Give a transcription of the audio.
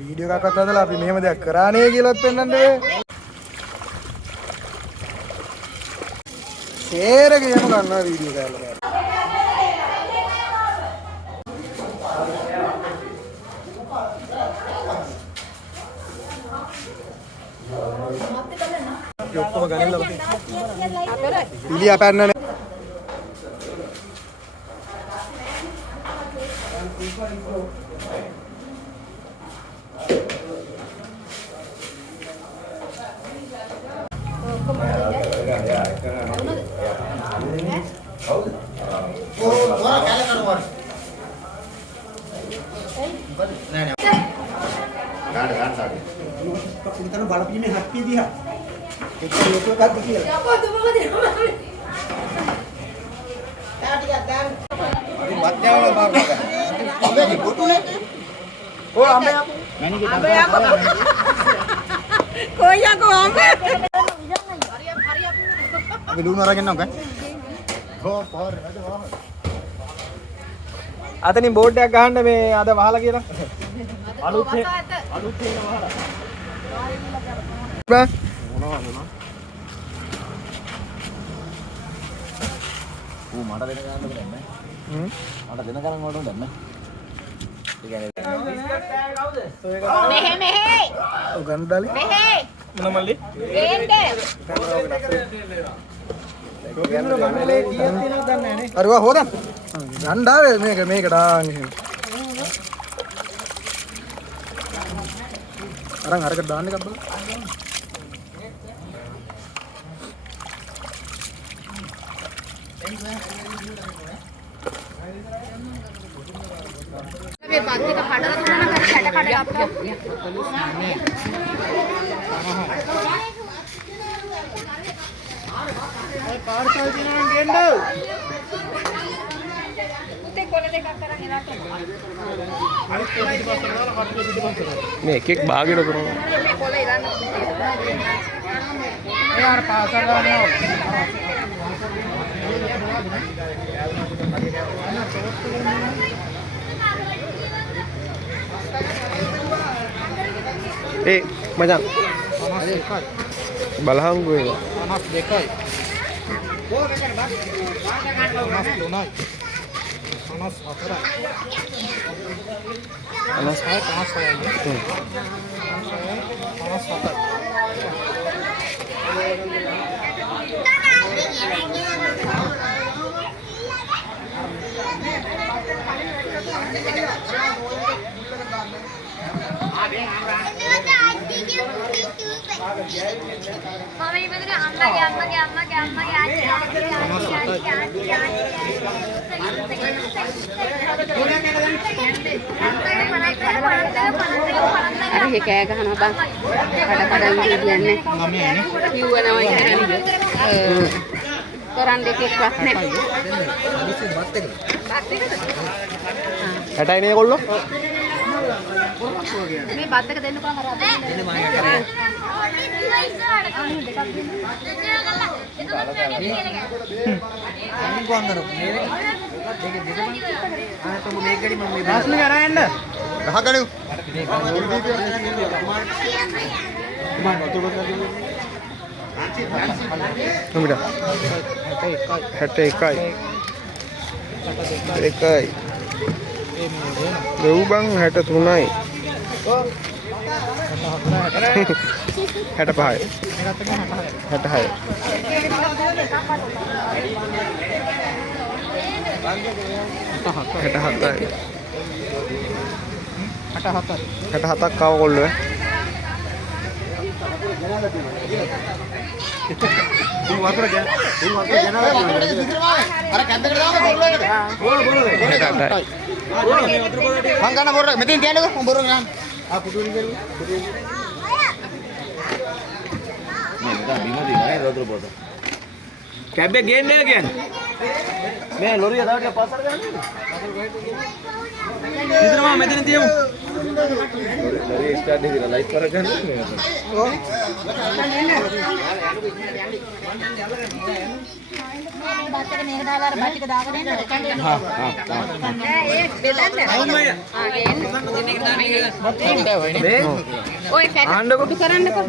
Video එකක්වත් හදලා අපි මෙහෙම දෙයක් කරානේ කියලාත් පෙන්නන්නේ. ෂෙයාර් එක යම ගන්නවා වීඩියෝ කරලා. ඔක්කොම ගනිලා පිළියා පැන්නනේ. Kita balap ini happy dia. Kita itu kan dia. Siapa tu mau dia? Tadi kan. Batnya orang baru kan. Ambil di foto ni. Oh ambil aku. Ambil aku. Koyak aku ambil. Ambil dulu orang kenal kan? Oh par. අතනින් board එකක් ගහන්න මේ අද වහලා කියලා. අලුත් තියෙන වහලා. බා මොනවා? ඌ මට දෙන ගන්න බෑ නේ. මට දෙන ගන්න ඕන දැන් නේ. ඒ කියන්නේ මෙහෙ. ඔය ගන්න දාලි. මෙහෙ. මොන මල්ලි? ගේන්න. මණ්ඩලේ කීයක් තියෙනවද දන්නේ නැහැ නේ. හරි වා හොදන්න. ගන්න ආවේ මේකට ආන්නේ. අරන් අරකට දාන්න එකක් බලන්න. මේ පත්තික කඩලා තුනක් හරි කඩ අප්පා. ඔය පාර්සල් දිනන ගෙන්න. උතේ කොල දෙකක් කරන් එලට. මේ එකෙක් භාගෙට කරනවා. මේ කොල ඉරන්න. ඒ අර පාර්සල් ගන්නවා. Eh, macam balahang gue. Panas dekai. Panas tunai. Panas apa? Panas saya. Panas apa? Mama ini betul amma ke Ini kayak gahana bang. Kadang-kadang dianne. Kiwa nama ini. Koran dekek kelasne. Kata ini කොල්ලෝ? මේ බත් එක දෙන්න කොහම කරා දෙන්න. එන්න මම කරේ. අනිත් කොහම කරා. මේක දෙකම. ආ තම මේක ගඩි මම මේ රාස්න කරා යන්න. ගහගලු. Nomor 61. Jauh bang, 63. 65. 66. Hata kau kalau Kebek gende kan? Nih lori ada di pasar kan? Itu mah metin tiap. Lori start di live para kan? Oh. ඔය කැට කරන්නකෝ.